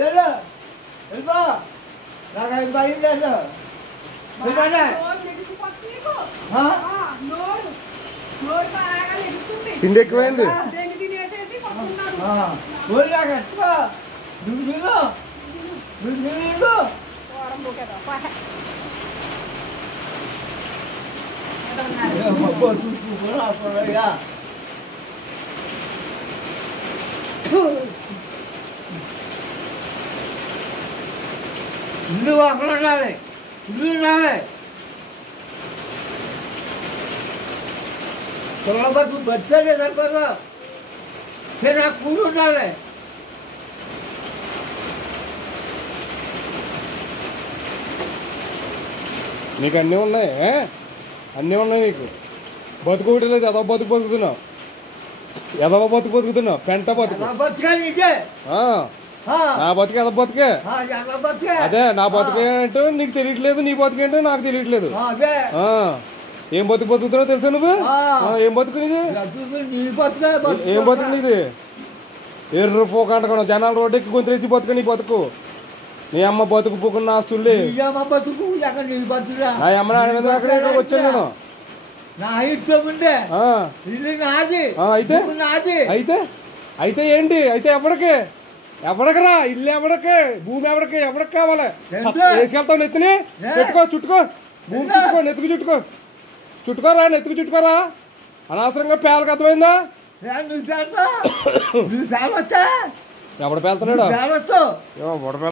వెళ్ళు వెళ్ళిపో నాకు అది భయం లేదు తిండి ఎక్కువైంది. ఇల్లు అక్కడ ఉండాలి, ఇల్లు ఉండాలి. పొలబట్టు బట్టలే సరిపోదు, నాకు కూలి ఉండాలి. నీకు అన్నీ ఉన్నాయి, అన్నీ ఉన్నాయి నీకు. బతుకోవటం లేదు, ఎదవ బతుకు బతుకుతున్నావు, ఎదవ బతుకు బతుకుతున్నావు, పెంట బతుకు. నా బతుకు ఎదవ బతుకే. అదే నా బతుకు ఏంటో నీకు తెలియట్లేదు, నీ బతుకు ఏంటో నాకు తెలియట్లేదు. ఏం బతుకు బతుకుతున్నావు తెలుసా నువ్వు? ఏం బతుకు నీది? ఏం బతుకు నీది? ఎర్ర పోకంటున్నావు, జనాలు రోడ్డు ఎక్కి గొంతులేసి బతుకు నీ బతుకు. నీ అమ్మ బతుకు పోకున్న ఆస్తుల్ని నా అమ్మ అక్కడే ఇక్కడికి వచ్చాను నేను. అయితే అయితే అయితే ఏంటి? అయితే ఎవడకరా ఇల్లు ఎవడకే, భూమి ఎవడకే, ఎవడకి కావాలి? వేసుకెళ్తావు నెత్తిని పెట్టుకో, చుట్టుకో, భూమి చుట్టుకో, నెత్తుకు చుట్టుకో, చుట్టుకోరా, నెత్తుకు చుట్టుకోరా. అనవసరంగా పేలకు అర్థమైందా? ఎవడ పేలుతున్నాడు?